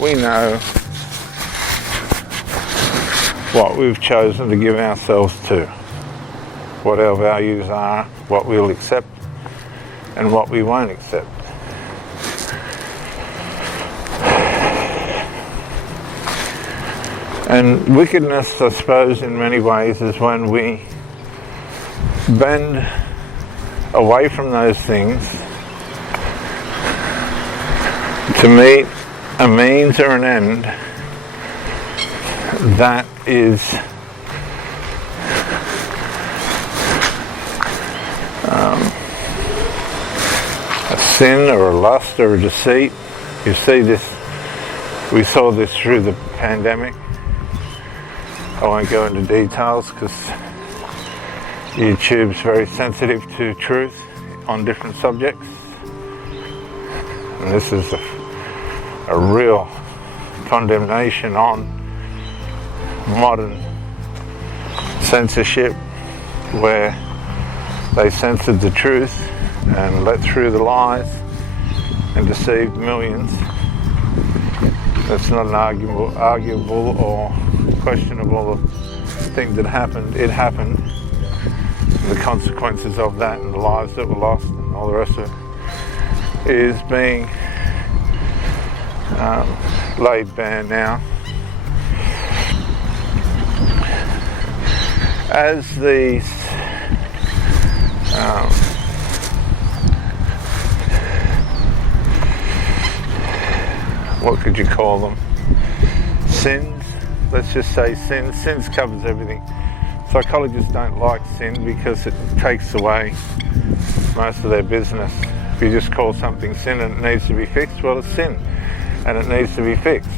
we know what we've chosen to give ourselves to, what our values are, what we'll accept and what we won't accept. And wickedness, I suppose, in many ways is when we bend away from those things to meet a means or an end that is a sin or a lust or a deceit. You see this, we saw this through the pandemic. I won't go into details because YouTube's very sensitive to truth on different subjects. And this is a real condemnation on modern censorship, where they censored the truth and let through the lies and deceived millions. That's not an arguable or questionable thing that happened. It happened. The consequences of that and the lives that were lost and all the rest of it is being laid bare now. As these what could you call them? Sins? Let's just say sin. Sins covers everything. Psychologists don't like sin because it takes away most of their business. If you just call something sin and it needs to be fixed, well, it's sin and it needs to be fixed,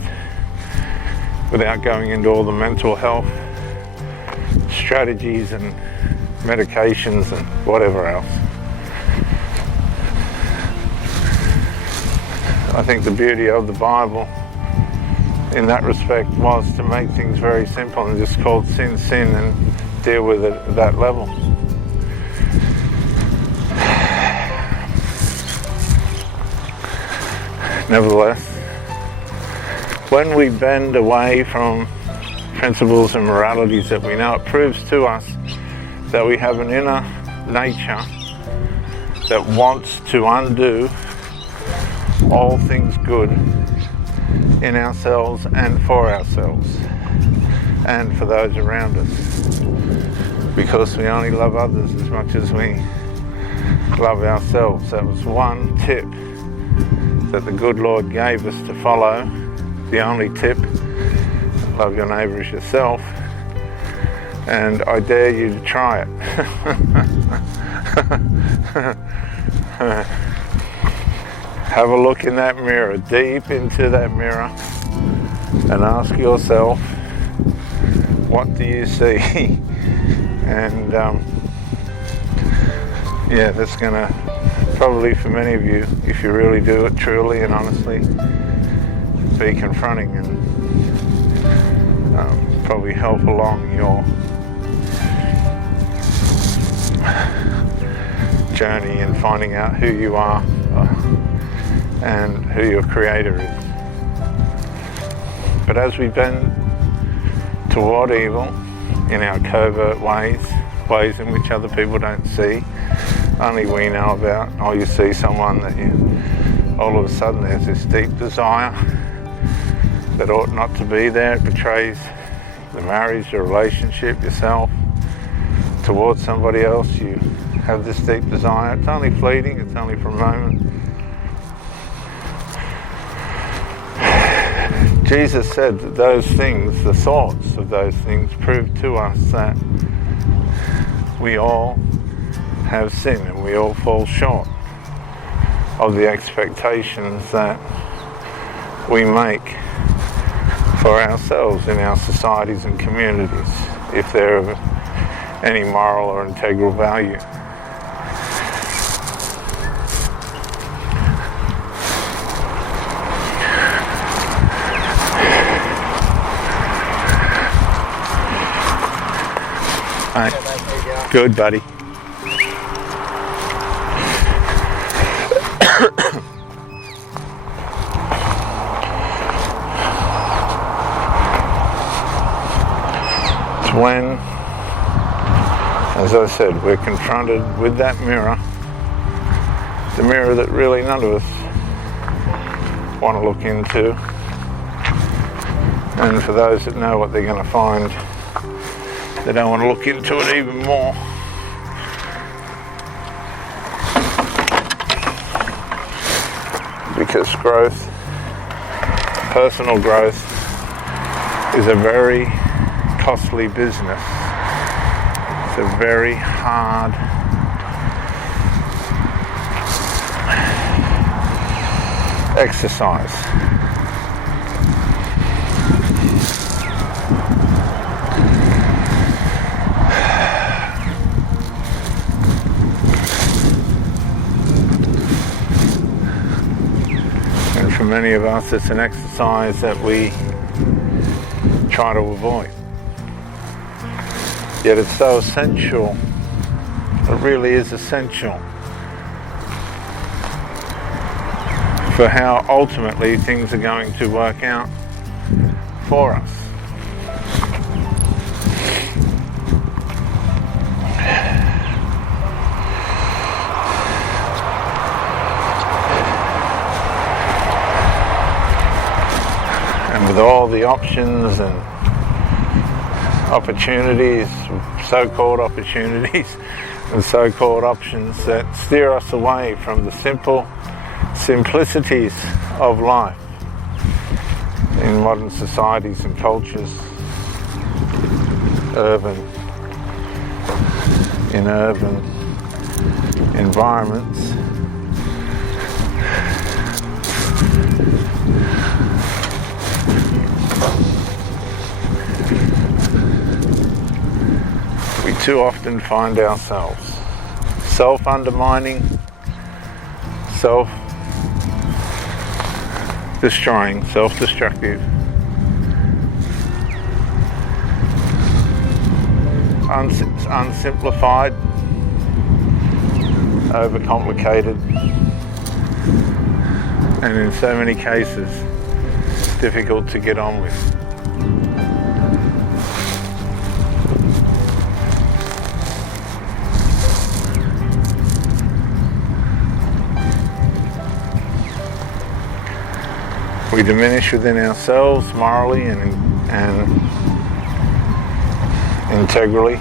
without going into all the mental health strategies and medications and whatever else. I think the beauty of the Bible in that respect was to make things very simple and just call sin sin and deal with it at that level. Nevertheless, when we bend away from principles and moralities that we know, it proves to us that we have an inner nature that wants to undo all things good in ourselves and for ourselves and for those around us, because we only love others as much as we love ourselves. That was one tip that the good Lord gave us to follow, the only tip: love your neighbour as yourself. And I dare you to try it. Have a look in that mirror, deep into that mirror, and ask yourself, what do you see? And yeah, that's gonna probably, for many of you, if you really do it truly and honestly, be confronting and probably help along your journey in finding out who you are and who your Creator is. But as we bend toward evil in our covert ways in which other people don't see, only we know about, or you see someone that you, all of a sudden there's this deep desire that ought not to be there. It betrays the marriage, the relationship, yourself, towards somebody else. You have this deep desire. It's only fleeting, it's only for a moment. Jesus said that those things, the thoughts of those things, prove to us that we all have sin and we all fall short of the expectations that we make for ourselves in our societies and communities, if they're of any moral or integral value. Hi. Good, buddy. It's when, as I said, we're confronted with that mirror, the mirror that really none of us want to look into. And for those that know what they're going to find, they don't want to look into it even more. Because growth, personal growth, is a very costly business. It's a very hard exercise. And for many of us, it's an exercise that we try to avoid. Yet it's so essential. It really is essential for how ultimately things are going to work out for us. And with all the options and opportunities, so-called opportunities and so-called options that steer us away from the simplicities of life in modern societies and cultures, urban environments. We too often find ourselves self-undermining, self-destroying, self-destructive, unsimplified, overcomplicated, and in so many cases, difficult to get on with. We diminish within ourselves morally and integrally.